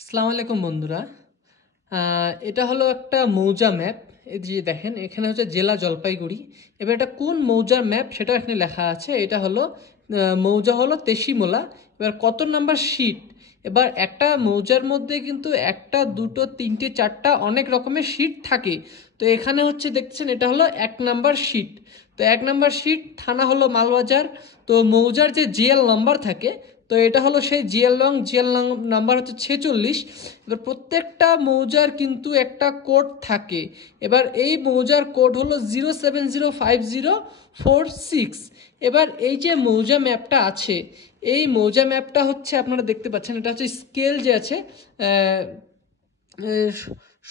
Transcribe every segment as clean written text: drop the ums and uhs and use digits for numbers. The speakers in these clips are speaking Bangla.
আসসালামু আলাইকুম বন্ধুরা। এটা হলো একটা মৌজা ম্যাপ। এই যে দেখেন এখানে হচ্ছে জেলা জলপাইগুড়ি। এবার এটা কোন মৌজার ম্যাপ সেটা এখানে লেখা আছে। এটা হলো মৌজা হলো তেশিমোলা। এবার কত নাম্বার শিট, এবার একটা মৌজার মধ্যে কিন্তু একটা দুটো তিনটে চারটা অনেক রকমের শিট থাকে। তো এখানে হচ্ছে দেখছেন এটা হলো 1 নাম্বার শিট। তো 1 নাম্বার শিট, থানা হলো মালবাজার। তো মৌজার যে জিএল নাম্বার থাকে, তো এটা হলো সেই জিএল নাম্বার হচ্ছে 46। এবার প্রত্যেকটা মৌজার কিন্তু একটা কোড থাকে। এবার এই মৌজার কোড হলো 0705046। এবার এই যে মৌজা ম্যাপটা আছে, এই মৌজা ম্যাপটা হচ্ছে আপনারা দেখতে পাচ্ছেন, এটা হচ্ছে স্কেল যে আছে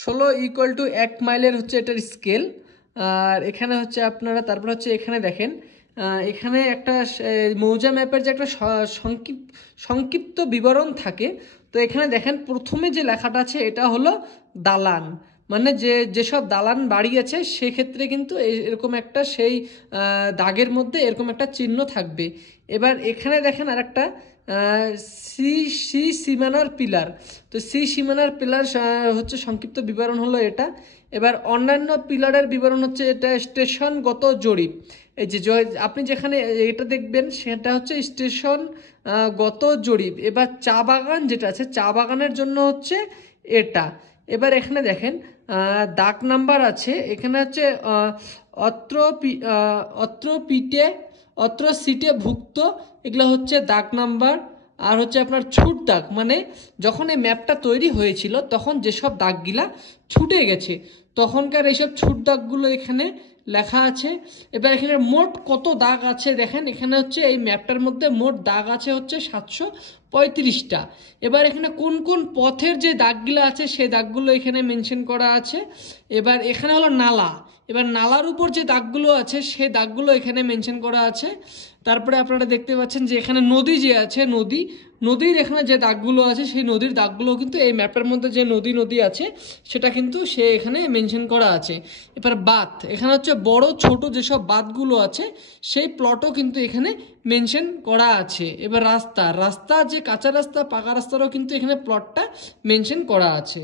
16 = 1 মাইলের হচ্ছে এটার স্কেল। আর এখানে হচ্ছে আপনারা তারপর হচ্ছে এখানে দেখেন, এখানে একটা মৌজা ম্যাপের যে একটা সংক্ষিপ্ত বিবরণ থাকে। তো এখানে দেখেন প্রথমে যে লেখাটা আছে এটা হলো দালান, মানে যেসব দালান বাড়ি আছে সেক্ষেত্রে কিন্তু এরকম একটা সেই দাগের মধ্যে এরকম একটা চিহ্ন থাকবে। এবার এখানে দেখেন আর একটা সি সি সীমানার পিলার। তো সি সীমানার পিলার হচ্ছে সংক্ষিপ্ত বিবরণ হলো এটা। এবার অন্যান্য পিলারের বিবরণ হচ্ছে এটা স্টেশনগত জরিপ। এই যে আপনি যেখানে এটা দেখবেন সেটা হচ্ছে স্টেশন গত জরিপ। এবার চা বাগান যেটা আছে, চা বাগানের জন্য হচ্ছে এটা। এবার এখানে দেখেন দাগ নাম্বার আছে, এখানে হচ্ছে অত্র অত্র পিঠে অত্র সিটে ভুক্ত, এগুলো হচ্ছে দাগ নাম্বার। আর হচ্ছে আপনার ছুট দাগ, মানে যখন এই ম্যাপটা তৈরি হয়েছিল তখন যেসব দাগগুলা ছুটে গেছে তখনকার এইসব ছুট দাগগুলো এখানে লেখা আছে। এবার এখানে মোট কত দাগ আছে দেখেন, এখানে হচ্ছে এই ম্যাপটার মধ্যে মোট দাগ আছে হচ্ছে 735টা। এবার এখানে কোন কোন পথের যে দাগগুলো আছে সেই দাগগুলো এখানে মেনশন করা আছে। এবার এখানে হলো নালা, এবার নালার উপর যে দাগগুলো আছে সেই দাগগুলো এখানে মেনশন করা আছে। তারপরে আপনারা দেখতে পাচ্ছেন যে এখানে নদী যে আছে, নদীর এখানে যে দাগগুলো আছে সেই নদীর দাগগুলো কিন্তু এই ম্যাপের মধ্যে যে নদী আছে সেটা কিন্তু সে এখানে মেনশন করা আছে। এবার বাঁধ, এখানে হচ্ছে বড় ছোট যেসব বাঁধগুলো আছে সেই প্লটও কিন্তু এখানে মেনশন করা আছে। এবার রাস্তা যে কাঁচা রাস্তা পাকা রাস্তারও কিন্তু এখানে প্লটটা মেনশন করা আছে।